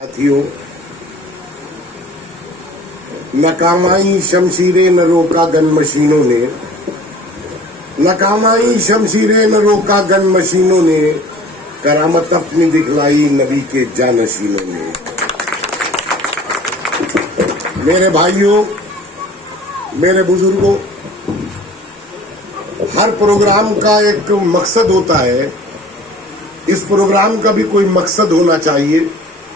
साथियों, नकामाई शमशीरें न रोका गन मशीनों ने, नकामाई शमशीरें न रोका गन मशीनों ने, करामत अपनी दिखलाई नबी के जानशीनों ने। मेरे भाइयों, मेरे बुजुर्गों, हर प्रोग्राम का एक मकसद होता है। इस प्रोग्राम का भी कोई मकसद होना चाहिए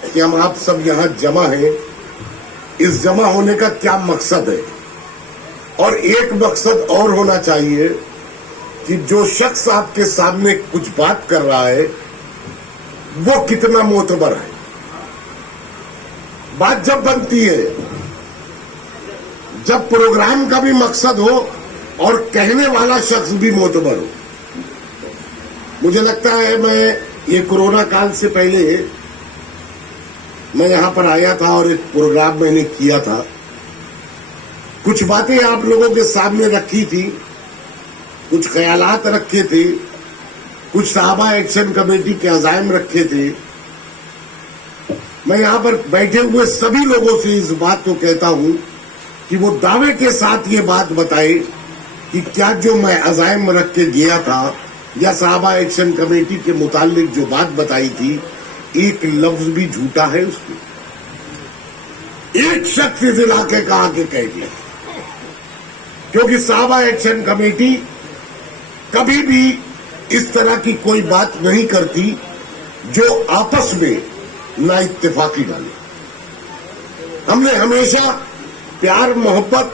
कि हम आप सब यहाँ जमा हैं। इस जमा होने का क्या मकसद है? और एक मकसद और होना चाहिए कि जो शख्स आपके सामने कुछ बात कर रहा है वो कितना मोतबर है। बात जब बनती है, जब प्रोग्राम का भी मकसद हो और कहने वाला शख्स भी मोतबर हो। मुझे लगता है मैं ये कोरोना काल से पहले मैं यहाँ पर आया था और एक प्रोग्राम मैंने किया था। कुछ बातें आप लोगों के सामने रखी थी, कुछ ख्यालात रखे थे, कुछ साहबा एक्शन कमेटी के अज़ाइम रखे थे। मैं यहाँ पर बैठे हुए सभी लोगों से इस बात को कहता हूँ कि वो दावे के साथ ये बात बताए कि क्या जो मैं अज़ाइम रख के गया था या साहबा एक्शन कमेटी के मुतालिक जो बात बताई थी, एक लफ्ज भी झूठा है उसमें। एक शख्स इस इलाके का आके कह दिया, क्योंकि साहबा एक्शन कमेटी कभी भी इस तरह की कोई बात नहीं करती जो आपस में ना इत्तेफाकी डाले। हमने हमेशा प्यार, मोहब्बत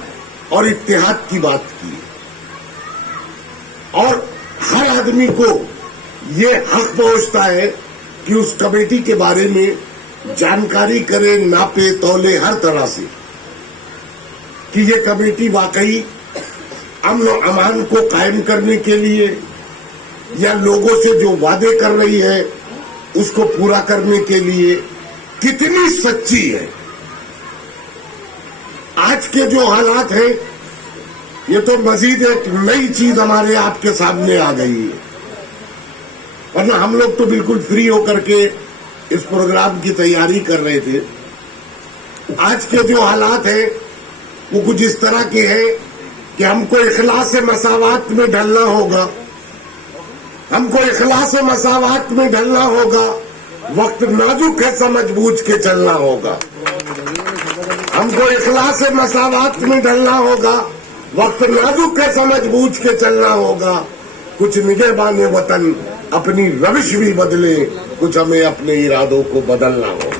और इत्तेहाद की बात की और हर आदमी को ये हक पहुंचता है कि उस कमेटी के बारे में जानकारी करे, नापे तौले हर तरह से कि ये कमेटी वाकई अमन और अमान को कायम करने के लिए या लोगों से जो वादे कर रही है उसको पूरा करने के लिए कितनी सच्ची है। आज के जो हालात हैं, ये तो मजीद एक नई चीज हमारे आपके सामने आ गई है। वरना हम लोग तो बिल्कुल फ्री होकर के इस प्रोग्राम की तैयारी कर रहे थे। आज के जो हालात हैं वो कुछ इस तरह के हैं कि हमको इखलास मसावात में ढलना होगा, हमको इखलास मसावात में ढलना होगा। वक्त नाजुक है, समझ बूझ के चलना होगा। हमको इखलास मसावात में ढलना होगा, वक्त नाजुक है, समझ बूझ के चलना होगा। कुछ निगहबान वतन अपनी रविश भी बदले, कुछ हमें अपने इरादों को बदलना होगा।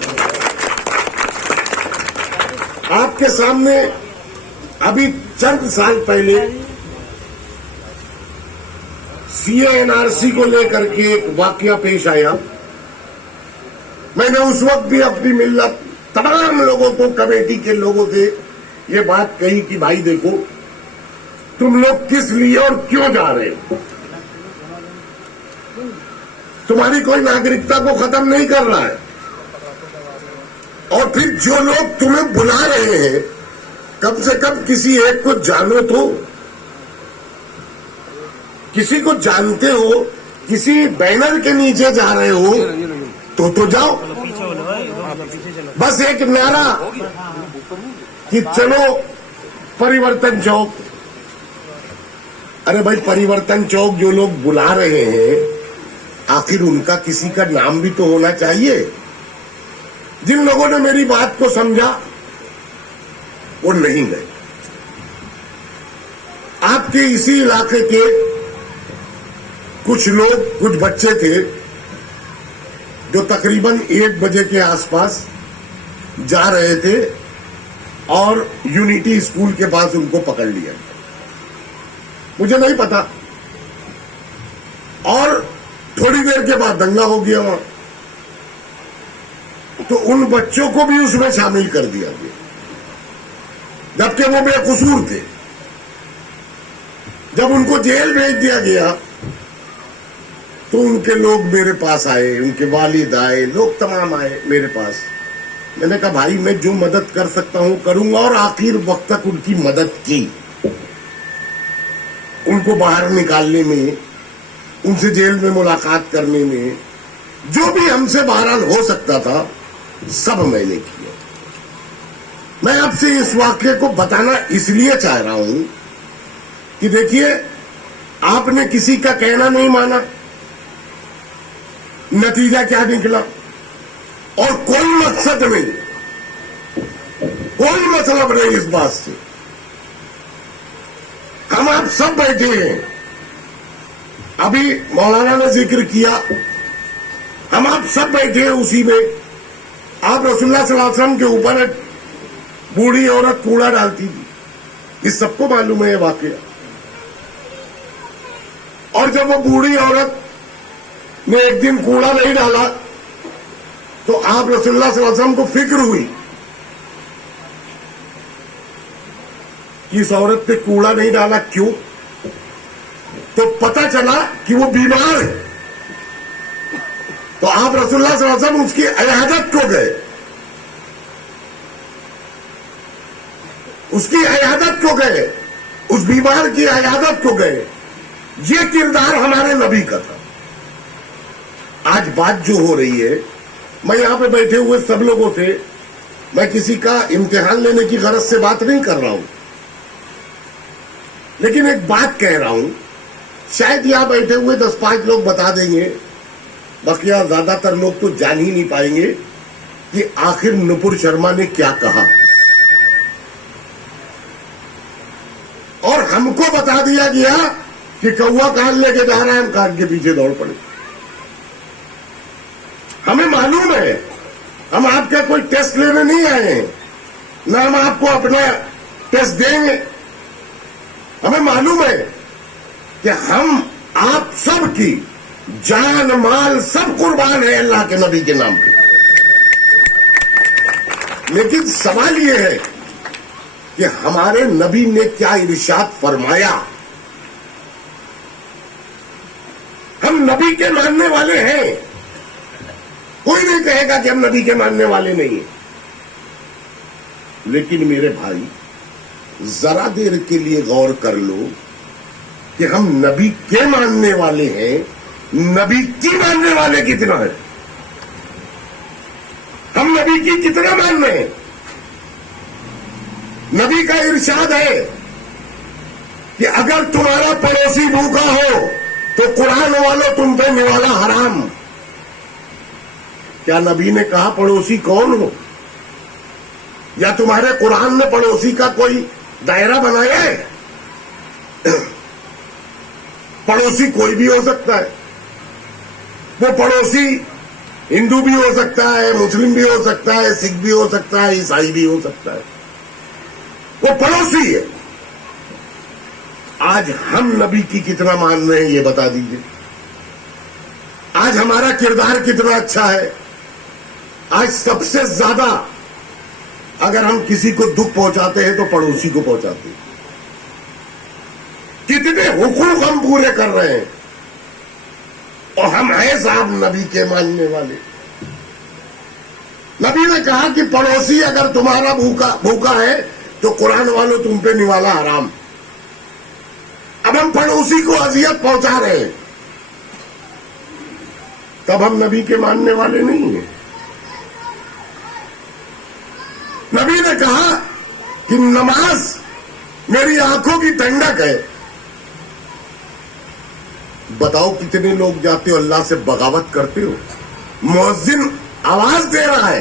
आपके सामने अभी चंद साल पहले CA/NRC को लेकर के एक वाकया पेश आया। मैंने उस वक्त भी अपनी मिल्लत तमाम लोगों को, कमेटी के लोगों से ये बात कही कि भाई देखो, तुम लोग किस लिए और क्यों जा रहे हो? तुम्हारी कोई नागरिकता को खत्म नहीं कर रहा है। और फिर जो लोग तुम्हें बुला रहे हैं, कम से कम किसी एक को जानो तो, किसी को जानते हो, किसी बैनर के नीचे जा रहे हो तो जाओ। बस एक नारा कि चलो परिवर्तन चौक। अरे भाई, परिवर्तन चौक जो लोग बुला रहे हैं, आखिर उनका किसी का नाम भी तो होना चाहिए। जिन लोगों ने मेरी बात को समझा वो नहीं गए। आपके इसी इलाके के कुछ लोग, कुछ बच्चे थे जो तकरीबन 1 बजे के आसपास जा रहे थे और यूनिटी स्कूल के पास उनको पकड़ लिया। मुझे नहीं पता, और थोड़ी देर के बाद दंगा हो गया वहां, तो उन बच्चों को भी उसमें शामिल कर दिया गया, जबकि वो बेकसूर थे। जब उनको जेल भेज दिया गया तो उनके लोग मेरे पास आए, उनके वालिद आए, लोग तमाम आए मेरे पास। मैंने कहा भाई, मैं जो मदद कर सकता हूं करूंगा, और आखिर वक्त तक उनकी मदद की। उनको बाहर निकालने में, उनसे जेल में मुलाकात करने में, जो भी हमसे बहरहाल हो सकता था सब मैंने किए. मैं आपसे इस वाक्य को बताना इसलिए चाह रहा हूं कि देखिए, आपने किसी का कहना नहीं माना, नतीजा क्या निकला, और कोई मकसद नहीं, कोई मतलब नहीं इस बात से. हम आप सब बैठे हैं, अभी मौलाना ने जिक्र किया, हम आप सब बैठे हैं उसी में. आप रसूलुल्लाह सल्लल्लाहु अलैहि वसल्लम के ऊपर एक बूढ़ी औरत कूड़ा डालती थी, इस सबको मालूम है ये वाकया. और जब वो बूढ़ी औरत ने एक दिन कूड़ा नहीं डाला तो आप रसूलुल्लाह सल्लल्लाहु अलैहि वसल्लम को फिक्र हुई कि इस औरत ने कूड़ा नहीं डाला, क्यों? तो पता चला कि वो बीमार है. तो आप रसूलुल्लाह सल्लल्लाहु अलैहि वसल्लम उसकी इयादत को गए, उसकी इयादत को गए, उस बीमार की इयादत को गए. ये किरदार हमारे नबी का था. आज बात जो हो रही है, मैं यहां पे बैठे हुए सब लोगों से, मैं किसी का इम्तिहान लेने की गरज से बात नहीं कर रहा हूं, लेकिन एक बात कह रहा हूं. शायद यहां बैठे हुए 10-5 लोग बता देंगे, बकिया ज्यादातर लोग तो जान ही नहीं पाएंगे कि आखिर नुपुर शर्मा ने क्या कहा. और हमको बता दिया गया कि कौवा कान लेके जा रहा है, हम कान के पीछे दौड़ पड़े. हमें मालूम है, हम आपका कोई टेस्ट लेने नहीं आए हैं, ना हम आपको अपना टेस्ट देंगे. हमें मालूम है कि हम आप सब की जान माल सब कुर्बान है अल्लाह के नबी के नाम पे. लेकिन सवाल यह है कि हमारे नबी ने क्या इरशाद फरमाया. हम नबी के मानने वाले हैं, कोई नहीं कहेगा कि हम नबी के मानने वाले नहीं हैं. लेकिन मेरे भाई, जरा देर के लिए गौर कर लो कि हम नबी के मानने वाले हैं, नबी की मानने वाले कितना है. हम नबी की कितना मान रहे हैं. नबी का इरशाद है कि अगर तुम्हारा पड़ोसी भूखा हो तो कुरान वालों तुम पे निवाला हराम. क्या नबी ने कहा पड़ोसी कौन हो, या तुम्हारे कुरान ने पड़ोसी का कोई दायरा बनाया है? पड़ोसी कोई भी हो सकता है. वो पड़ोसी हिंदू भी हो सकता है, मुस्लिम भी हो सकता है, सिख भी हो सकता है, ईसाई भी हो सकता है. वो पड़ोसी है. आज हम नबी की कितना मान रहे हैं ये बता दीजिए. आज हमारा किरदार कितना अच्छा है. आज सबसे ज्यादा अगर हम किसी को दुख पहुंचाते हैं तो पड़ोसी को पहुंचाते हैं. कितने हुकूक हम पूरे कर रहे हैं, और हम हैं साहब नबी के मानने वाले. नबी ने कहा कि पड़ोसी अगर तुम्हारा भूखा है तो कुरान वालों तुम पे निवाला हराम. अब हम पड़ोसी को अजियत पहुंचा रहे हैं, तब हम नबी के मानने वाले नहीं हैं. नबी ने कहा कि नमाज मेरी आंखों की ठंडक है. बताओ कितने लोग जाते हो अल्लाह से बगावत करते हो. मुअज्जिन आवाज दे रहा है,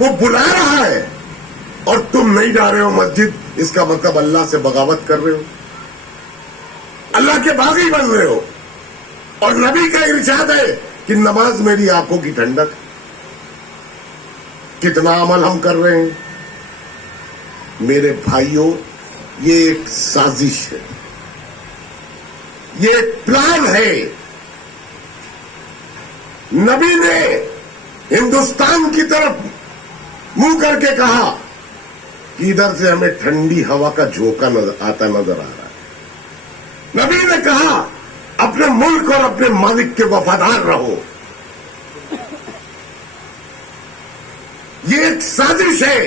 वो बुला रहा है, और तुम नहीं जा रहे हो मस्जिद. इसका मतलब अल्लाह से बगावत कर रहे हो, अल्लाह के बागी बन रहे हो. और नबी का इरशाद है कि नमाज मेरी आंखों की ठंडक. कितना अमल हम कर रहे हैं मेरे भाइयों. ये एक साजिश है, ये एक प्लान है. नबी ने हिंदुस्तान की तरफ मुंह करके कहा कि इधर से हमें ठंडी हवा का झोंका आता नजर आ रहा है. नबी ने कहा अपने मुल्क और अपने मालिक के वफादार रहो. ये एक साजिश है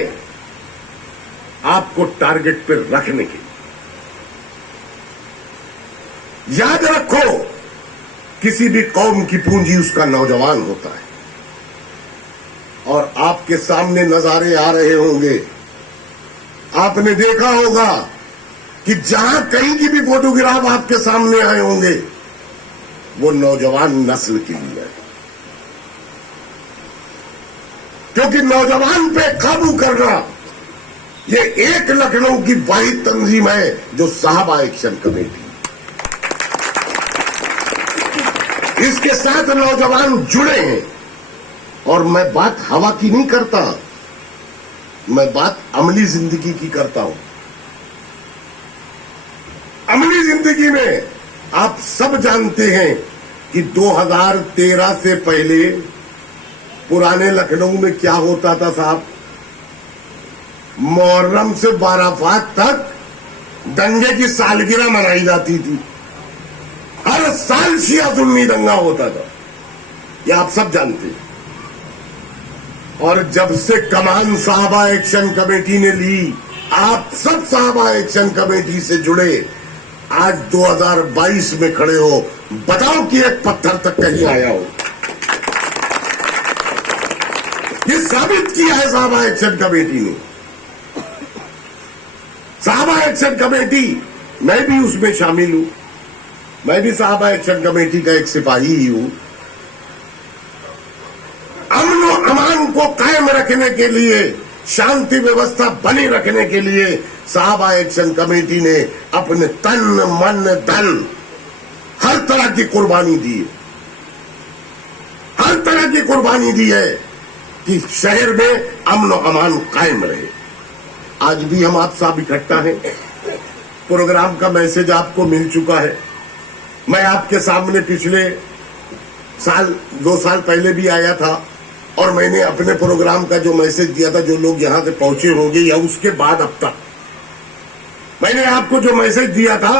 आपको टारगेट पर रखने की. याद रखो, किसी भी कौम की पूंजी उसका नौजवान होता है. آپ کے سامنے نظارے آ رہے ہوں گے. آپ نے دیکھا ہوگا کہ جہاں کہیں کی بھی فوٹوگراف آپ کے سامنے آئے ہوں گے وہ نوجوان نسل کے لیے ہے. کیونکہ نوجوان پہ قابو کرنا یہ ایک لکھنؤ کی واحد تنظیم ہے جو صحابہ ایکشن کمیٹی. اس کے ساتھ نوجوان جڑے ہیں. اور میں بات ہوا کی نہیں کرتا, میں بات عملی زندگی کی کرتا ہوں. عملی زندگی میں آپ سب جانتے ہیں کہ 2013 سے پہلے پرانے لکھنؤ میں کیا ہوتا تھا صاحب. محرم سے عرفات تک دنگے کی سالگرہ منائی جاتی تھی. ہر سال شیعہ سنی دنگا ہوتا تھا, یہ آپ سب جانتے ہیں. اور جب سے کمان صحابہ ایکشن کمیٹی نے لی, آپ سب صحابہ ایکشن کمیٹی سے جڑے, آج 2022 میں کھڑے ہو, بتاؤ کہ ایک پتھر تک کہیں آیا ہو. یہ ثابت کیا ہے صحابہ ایکشن کمیٹی نے. صحابہ ایکشن کمیٹی, میں بھی اس میں شامل ہوں, میں بھی صحابہ ایکشن کمیٹی کا ایک سپاہی ہی ہوں. امن و امان کو قائم رکھنے کے لیے, شانتی ویوستھا بنی رکھنے کے لیے صحابہ ایکشن کمیٹی نے اپنے تن من دھن ہر طرح کی قربانی دی, ہر طرح کی قربانی دی ہے کہ شہر میں امن و امان قائم رہے. آج بھی ہم آپ سب اکٹھا ہیں. پروگرام کا میسج آپ کو مل چکا ہے. میں آپ کے سامنے پچھلے سال 2 سال پہلے بھی آیا تھا اور میں نے اپنے پروگرام کا جو میسج دیا تھا, جو لوگ یہاں سے پہنچے ہوں گے یا اس کے بعد اب تک, میں نے آپ کو جو میسج دیا تھا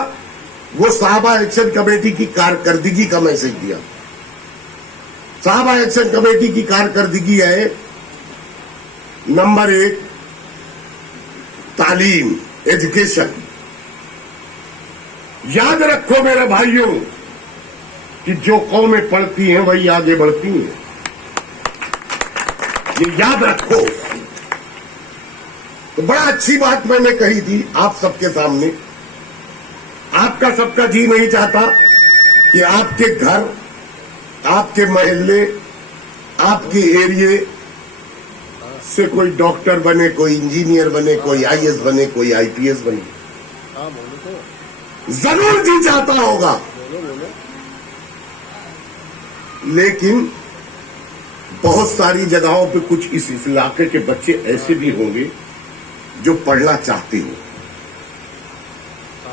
وہ صحابہ ایکشن کمیٹی کی کارکردگی کا میسج دیا. صحابہ ایکشن کمیٹی کی کارکردگی ہے, نمبر 1 تعلیم, ایجوکیشن. یاد رکھو میرے بھائیوں کہ جو قومیں پڑھتی ہیں وہی آگے بڑھتی ہیں, یہ یاد رکھو. تو بڑا اچھی بات میں نے کہی تھی آپ سب کے سامنے. آپ کا سب کا جی نہیں چاہتا کہ آپ کے گھر, آپ کے محلے, آپ کے ایریے سے کوئی ڈاکٹر بنے, کوئی انجینئر بنے, کوئی آئی ایس بنے, کوئی آئی پی ایس بنے. ضرور جی چاہتا ہوگا, لیکن بہت ساری جگہوں پہ کچھ اس علاقے کے بچے ایسے بھی ہوں گے جو پڑھنا چاہتے ہوں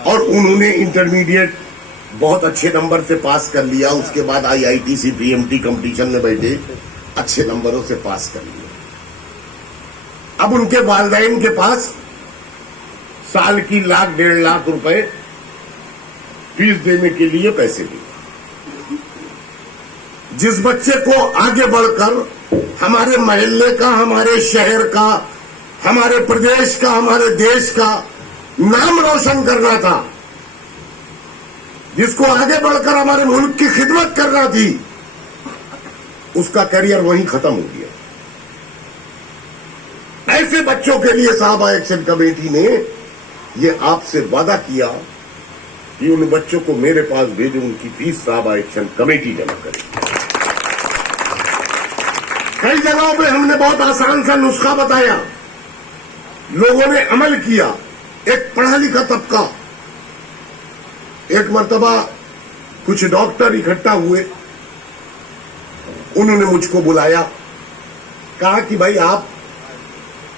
اور انہوں نے انٹرمیڈیٹ بہت اچھے نمبر سے پاس کر لیا, اس کے بعد I I T C P M T competition میں بیٹھے, اچھے نمبروں سے پاس کر لیا. اب ان کے والدین کے پاس سال کی 1 لاکھ 1.5 لاکھ روپے فیس دینے کے لیے پیسے نہیں. جس بچے کو آگے بڑھ کر ہمارے محلے کا, ہمارے شہر کا, ہمارے پردیش کا, ہمارے دیش کا نام روشن کرنا تھا, جس کو آگے بڑھ کر ہمارے ملک کی خدمت کرنا تھی, اس کا کیریئر وہیں ختم ہو گیا. ایسے بچوں کے لیے صحابہ ایکشن کمیٹی نے یہ آپ سے وعدہ کیا کہ ان بچوں کو میرے پاس بھیجو, ان کی فیس صحابہ ایکشن کمیٹی جمع کرے. کئی جگہوں پہ ہم نے بہت آسان سا نسخہ بتایا, لوگوں نے عمل کیا. ایک پڑھا لکھا طبقہ, ایک مرتبہ کچھ ڈاکٹر اکٹھا ہوئے, انہوں نے مجھ کو بلایا, کہا کہ بھائی آپ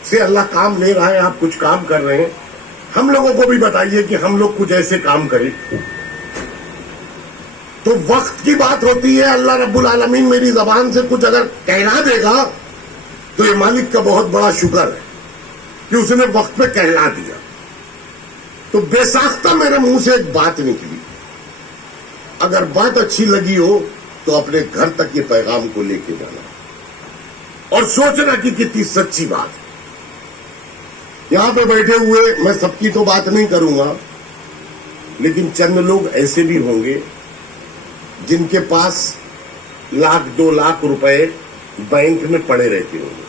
سے اللہ کام لے رہا ہے, آپ کچھ کام کر رہے ہیں, ہم لوگوں کو بھی بتائیے کہ ہم لوگ کچھ ایسے کام کریں. تو وقت کی بات ہوتی ہے, اللہ رب العالمین میری زبان سے کچھ اگر کہنا دے گا تو یہ مالک کا بہت بڑا شکر ہے کہ اس نے وقت پہ کہنا دیا. تو بے ساختہ میرے منہ سے ایک بات نکلی, اگر بات اچھی لگی ہو تو اپنے گھر تک یہ پیغام کو لے کے جانا اور سوچنا کہ کتنی سچی بات ہے. یہاں پہ بیٹھے ہوئے میں سب کی تو بات نہیں کروں گا, لیکن چند لوگ ایسے بھی ہوں گے جن کے پاس 1 لاکھ 2 لاکھ روپے بینک میں پڑے رہتے ہوں گے.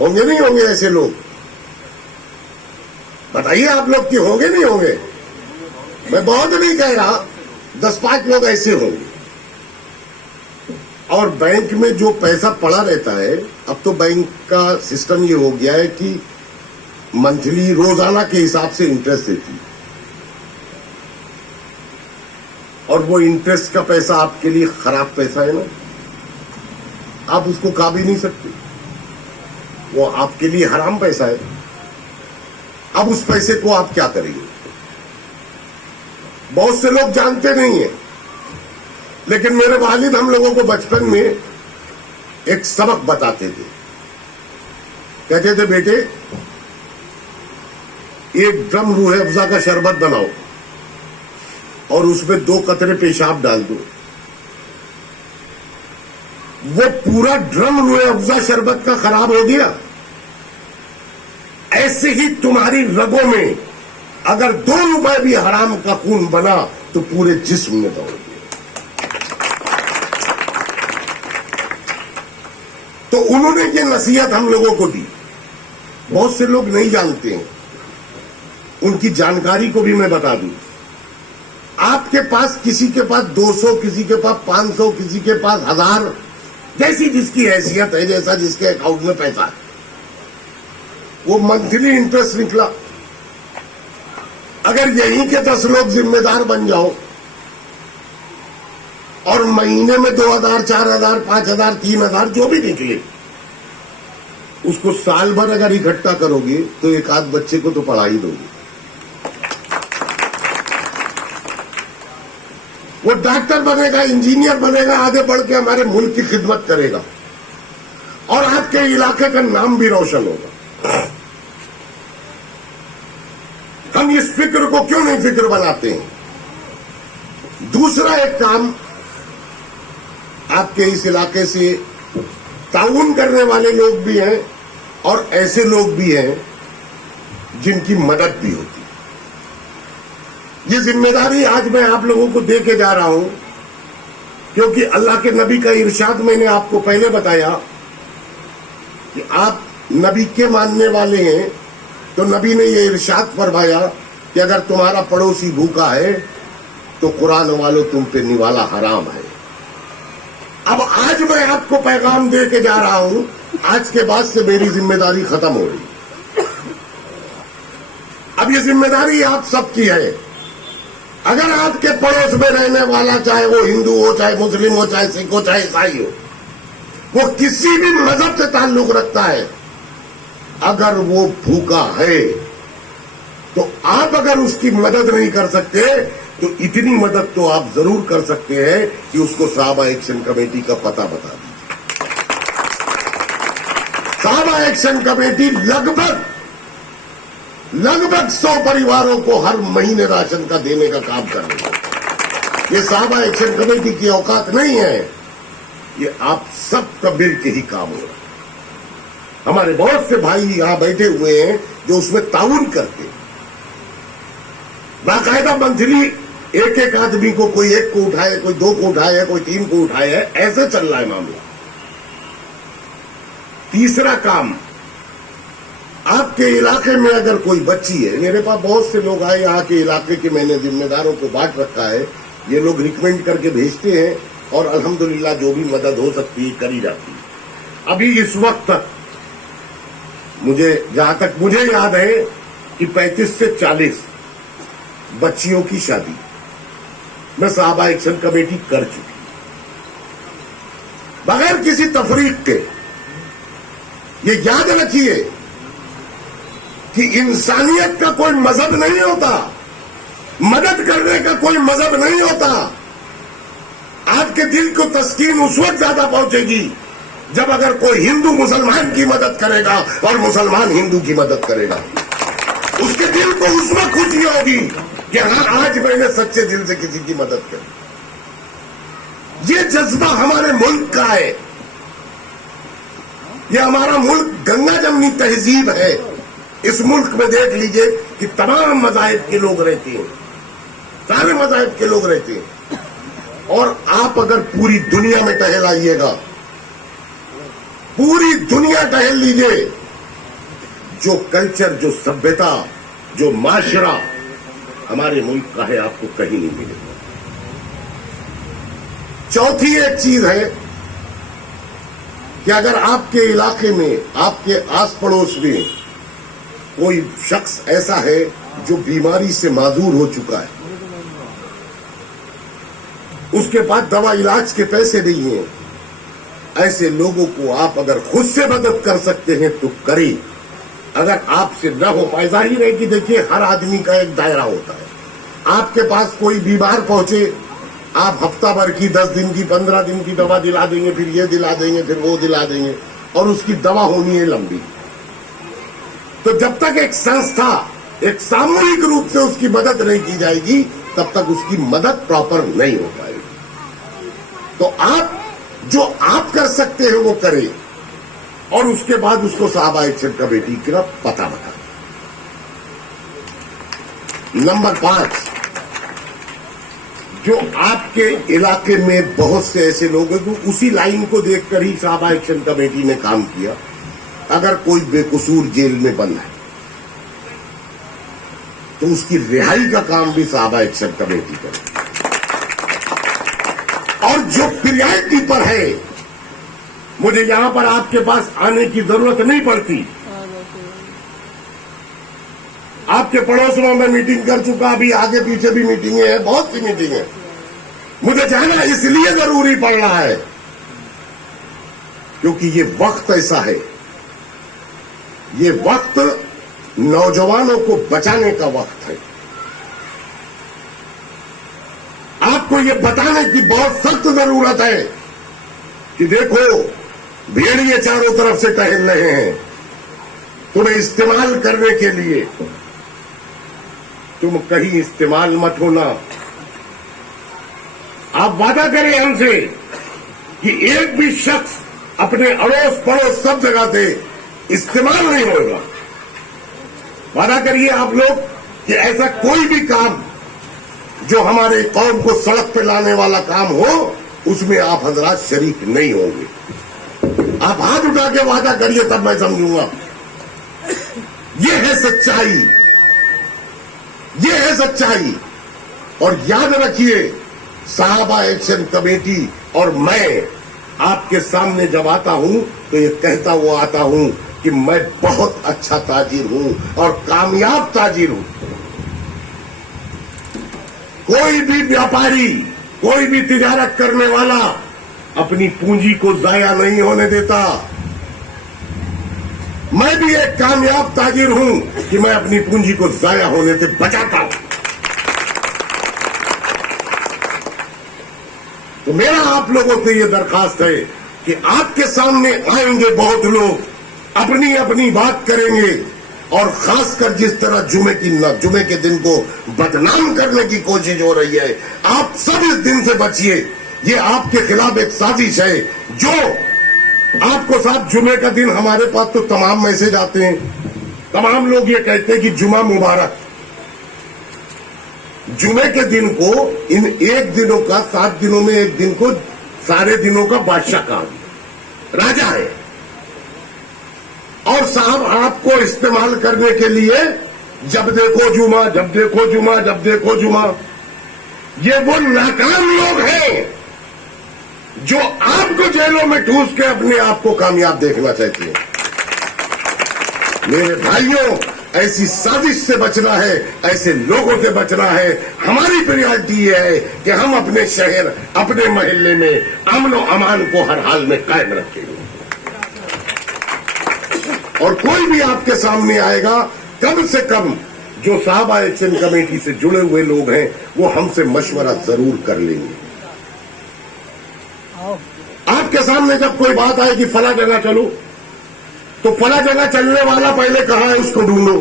होंगे नहीं होंगे ऐसे लोग? बताइए आप लोग कि होंगे नहीं होंगे? मैं बहुत नहीं कह रहा, 10-5 लोग ऐसे होंगे। और बैंक में जो पैसा पड़ा रहता है, अब तो बैंक का सिस्टम ये हो गया है कि मंथली, रोजाना के हिसाब से इंटरेस्ट देती है, और वो इंटरेस्ट का पैसा आपके लिए खराब पैसा है ना, आप उसको खा भी नहीं सकते, वो आपके लिए हराम पैसा है। अब उस पैसे को आप क्या करेंगे? बहुत से लोग जानते नहीं है, लेकिन मेरे वालिद हम लोगों को बचपन में एक सबक बताते थे। कहते थे, बेटे एक ड्रम रूह अफ़ज़ा का शरबत बनाओ और उसमें 2 कतरे पेशाब डाल दो, वो पूरा ड्रम रूह अफ़ज़ा शरबत का खराब हो गया। ऐसे ही तुम्हारी रगों में अगर 2 रुपए भी हराम का खून बना तो पूरे जिस्म में दौड़ गया। तो उन्होंने ये नसीहत हम लोगों को दी। बहुत से लोग नहीं जानते हैं, उनकी जानकारी को भी मैं बता दूं। आपके पास, किसी के पास 200, किसी के पास 500, किसी के पास 1000, जैसी जिसकी हैसियत है, जैसा जिसके अकाउंट में पैसा है, वो मंथली इंटरेस्ट निकला। अगर यहीं के 10 लोग जिम्मेदार बन जाओ और महीने में 2000, 4000, 5000, 3000 जो भी निकले, उसको साल भर अगर इकट्ठा करोगे तो एक आध बच्चे को तो पढ़ा ही दोगे। वो डॉक्टर बनेगा, इंजीनियर बनेगा, आगे बढ़ के हमारे मुल्क की खिदमत करेगा और आपके इलाके का नाम भी रोशन होगा। हम इस फिक्र को क्यों नहीं फिक्र बनाते हैं? दूसरा एक काम, आपके इस इलाके से ताउन करने वाले लोग भी हैं और ऐसे लोग भी हैं जिनकी मदद भी होती है। ये जिम्मेदारी आज मैं आप लोगों को दे के जा रहा हूं, क्योंकि अल्लाह के नबी का इरशाद मैंने आपको पहले बताया कि आप नबी के मानने वाले हैं, तो नबी ने ये इरशाद फरमाया कि अगर तुम्हारा पड़ोसी भूखा है तो कुरान वालों तुम पे निवाला हराम है। अब आज मैं आपको पैगाम दे के जा रहा हूं, आज के बाद से मेरी जिम्मेदारी खत्म हो रही। अब ये जिम्मेदारी आप सबकी है। अगर आपके पड़ोस में रहने वाला, चाहे वो हिंदू हो, चाहे मुस्लिम हो, चाहे सिख हो, चाहे ईसाई हो, वो किसी भी मजहब से ताल्लुक रखता है, अगर वो भूखा है तो आप अगर उसकी मदद नहीं कर सकते तो इतनी मदद तो आप जरूर कर सकते हैं कि उसको सहाबा एक्शन कमेटी का पता बता दीजिए। सहाबा एक्शन कमेटी लगभग 100 परिवारों को हर महीने राशन का देने का काम कर रही है। ये सहाबा एक्शन कमेटी की औकात नहीं है, ये आप सबका मिल के ही काम हो रहा है। हमारे बहुत से भाई यहां बैठे हुए हैं जो उसमें ताउन करते हैं। बाकायदा मंथली एक आदमी को, कोई 1 को उठाए, कोई 2 को उठाए, कोई 3 को उठाए, ऐसे चल रहा है मामला। तीसरा काम, आपके इलाके में अगर कोई बच्ची है, मेरे पास बहुत से लोग आए यहाँ के इलाके के, मैंने जिम्मेदारों को बांट रखा है, ये लोग रिकमेंड करके भेजते हैं और अल्हम्दुलिल्लाह जो भी मदद हो सकती है करी जाती है। अभी इस वक्त तक मुझे, जहां तक मुझे याद है कि 35 से 40 बच्चियों की शादी मैं सहाबा एक्शन कमेटी कर चुकी, बगैर किसी तफरीक के। ये याद रखिए कि इंसानियत का कोई मजहब नहीं होता, मदद करने का कोई मजहब नहीं होता। आपके दिल को तस्कीन उस वक्त ज्यादा पहुंचेगी जब अगर कोई हिंदू मुसलमान की मदद करेगा और मुसलमान हिंदू की मदद करेगा। उसके दिल को उस वक्त खुशी होगी कि हाँ, आज मैंने सच्चे दिल से किसी की मदद करी। ये जज्बा हमारे मुल्क का है। ये हमारा मुल्क गंगा जमनी तहजीब है। इस मुल्क में देख लीजिए कि तमाम मज़ाहिब के लोग रहते हैं, सारे मज़ाहिब के लोग रहते हैं। और आप अगर पूरी दुनिया में टहल आइएगा, पूरी दुनिया टहल लीजिए, जो कल्चर, जो सभ्यता, जो माशरा हमारे मुल्क का है, आपको कहीं नहीं मिलेगा। चौथी एक चीज है कि अगर आपके इलाके में, आपके आस पड़ोस में कोई शख्स ऐसा है जो बीमारी से माजूर हो चुका है, उसके पास दवा इलाज के पैसे नहीं हैं, ऐसे लोगों को आप अगर खुद से मदद कर सकते हैं तो करें। अगर आपसे न हो पाए, जाहिर है कि देखिए हर आदमी का एक दायरा होता है। आपके पास कोई बीमार पहुंचे, आप हफ्ता भर की, 10 दिन की, 15 दिन की दवा दिला देंगे, फिर ये दिला देंगे, फिर वो दिला देंगे, और उसकी दवा होनी है लंबी। तो जब तक एक संस्था, एक सामूहिक रूप से उसकी मदद नहीं की जाएगी, तब तक उसकी मदद प्रॉपर नहीं हो पाएगी। तो आप जो आप कर सकते हैं वो करें, और उसके बाद उसको साहबा एक्शन कमेटी का पता बता। नंबर 5, जो आपके इलाके में बहुत से ऐसे लोग हैं जो उसी लाइन को देखकर ही साहबा एक्शन कमेटी ने काम किया। अगर कोई बेकसूर जेल में बंद है तो उसकी रिहाई का काम भी साहबा एक्शन कमेटी करे। और जो प्रियॉरिटी पर है, मुझे यहां पर आपके पास आने की जरूरत नहीं पड़ती। आपके पड़ोस में मैं मीटिंग कर चुका, अभी आगे पीछे भी मीटिंगें हैं, बहुत सी मीटिंगें। मुझे जाना इसलिए जरूरी पड़ रहा है क्योंकि ये वक्त ऐसा है, ये वक्त नौजवानों को बचाने का वक्त है। आपको ये बताने की बहुत सख्त जरूरत है कि देखो, भेड़िए चारों तरफ से टहल रहे हैं तुम्हें इस्तेमाल करने के लिए, तुम कहीं इस्तेमाल मत होना। आप वादा करें हमसे कि एक भी शख्स अपने अड़ोस पड़ोस सब जगह से इस्तेमाल नहीं होगा। वादा करिए आप लोग कि ऐसा कोई भी काम जो हमारे कौम को सड़क पे लाने वाला काम हो, उसमें आप हजरात शरीक नहीं होंगे। आप हाथ उठा के वादा करिए, तब मैं समझूंगा। ये है सच्चाई, ये है सच्चाई। और याद रखिए, साहबा एक्शन कमेटी और मैं आपके सामने जब आता हूं तो ये कहता हुआ आता हूं कि मैं बहुत अच्छा ताजिर हूं और कामयाब ताजिर हूं। कोई भी व्यापारी, कोई भी तिजारत करने वाला अपनी पूंजी को जाया नहीं होने देता। मैं भी एक कामयाब ताजिर हूं कि मैं अपनी पूंजी को जाया होने से बचाता हूं। तो मेरा आप लोगों से ये दरखास्त है कि आपके सामने आएंगे बहुत लोग, अपनी अपनी बात करेंगे, और खासकर जिस तरह जुमे के दिन को बदनाम करने की कोशिश हो रही है, आप सब इस दिन से बचिए। ये आपके खिलाफ एक साजिश है। जो आपको साथ जुमे का दिन, हमारे पास तो तमाम मैसेज आते हैं, तमाम लोग ये कहते हैं कि जुमा मुबारक। जुमे के दिन को, इन एक दिनों का, 7 दिनों में एक दिन को सारे दिनों का बादशाह कहा, राजा है। और साहब आपको इस्तेमाल करने के लिए जब देखो जुमा, जब देखो जुमा, जब देखो जुमा। ये वो नाकाम लोग हैं जो आपको जेलों में ठूस के अपने आप को कामयाब देखना चाहते हैं। मेरे भाइयों, ऐसी साजिश से बचना है, ऐसे लोगों से बचना है। हमारी प्रायोरिटी ये है कि हम अपने शहर, अपने मोहल्ले में अमन और अमान को हर हाल में कायम रखेंगे। और कोई भी आपके सामने आएगा, कम से कम जो साहबा एक्शन कमेटी से जुड़े हुए लोग हैं, वो हमसे मशवरा जरूर कर लेंगे। आपके सामने जब कोई बात आए कि फला जगह चलो, तो फला जगह चलने वाला पहले कहाँ है उसको ढूंढो,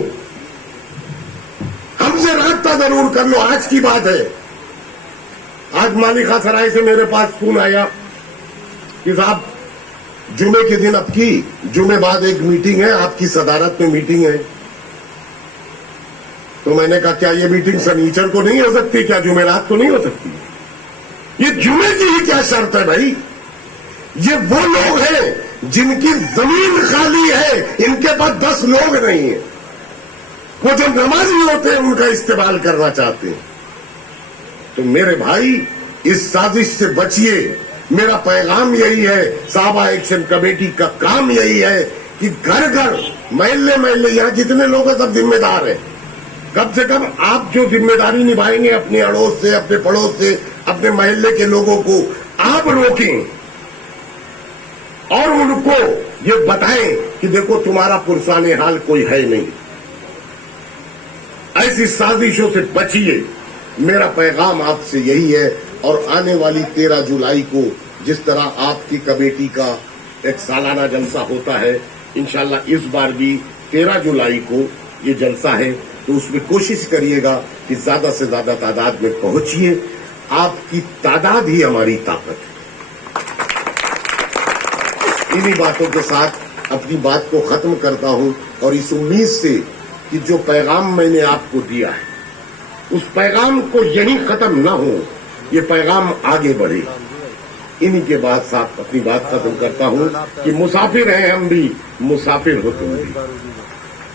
हमसे राब्ता जरूर कर लो। आज की बात है, आज मालिका सराय से मेरे पास फोन आया कि साहब जुमे के दिन आपकी, जुमे बाद एक मीटिंग है, आपकी सदारत में मीटिंग है। तो मैंने कहा क्या ये मीटिंग शनिचर को नहीं हो सकती, क्या जुमेरात को नहीं हो सकती? ये जुमे की ही क्या शर्त है भाई? ये वो लोग हैं जिनकी जमीन खाली है, इनके पास 10 लोग नहीं है, वो जो नमाजी होते हैं उनका इस्तेमाल करना चाहते हैं। तो मेरे भाई, इस साजिश से बचिए। मेरा पैगाम यही है, साहबा एक्शन कमेटी का काम यही है कि घर घर, महल्ले महल्ले, यहाँ जितने लोग हैं सब जिम्मेदार हैं। कम से कम आप जो जिम्मेदारी निभाएंगे अपने अड़ोस से, अपने पड़ोस से, अपने महल्ले के लोगों को आप रोकें और उनको ये बताएं कि देखो तुम्हारा पुरसाने हाल कोई है नहीं। ऐसी साजिशों से बचिए। मेरा पैगाम आपसे यही है। और आने वाली 13 जुलाई को जिस तरह आपकी कमेटी का एक सालाना जलसा होता है, इंशाल्लाह इस बार भी 13 जुलाई को ये जलसा है, तो उसमें कोशिश करिएगा कि ज्यादा से ज्यादा तादाद में पहुंचिए। आपकी तादाद ही हमारी ताकत है। इन्हीं बातों के साथ अपनी बात को खत्म करता हूं और इस उम्मीद से कि जो पैगाम मैंने आपको दिया है, उस पैगाम को यहीं खत्म न हो, ये पैगाम आगे बढ़े। इन्हीं के बाद साथ अपनी बात खत्म करता हूं कि मुसाफिर हैं हम भी, मुसाफिर हो तुम भी।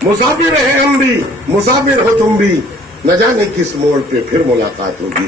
मुसाफिर हैं हम भी, मुसाफिर हो तुम भी। न जाने किस मोड़ पे फिर मुलाकात होगी।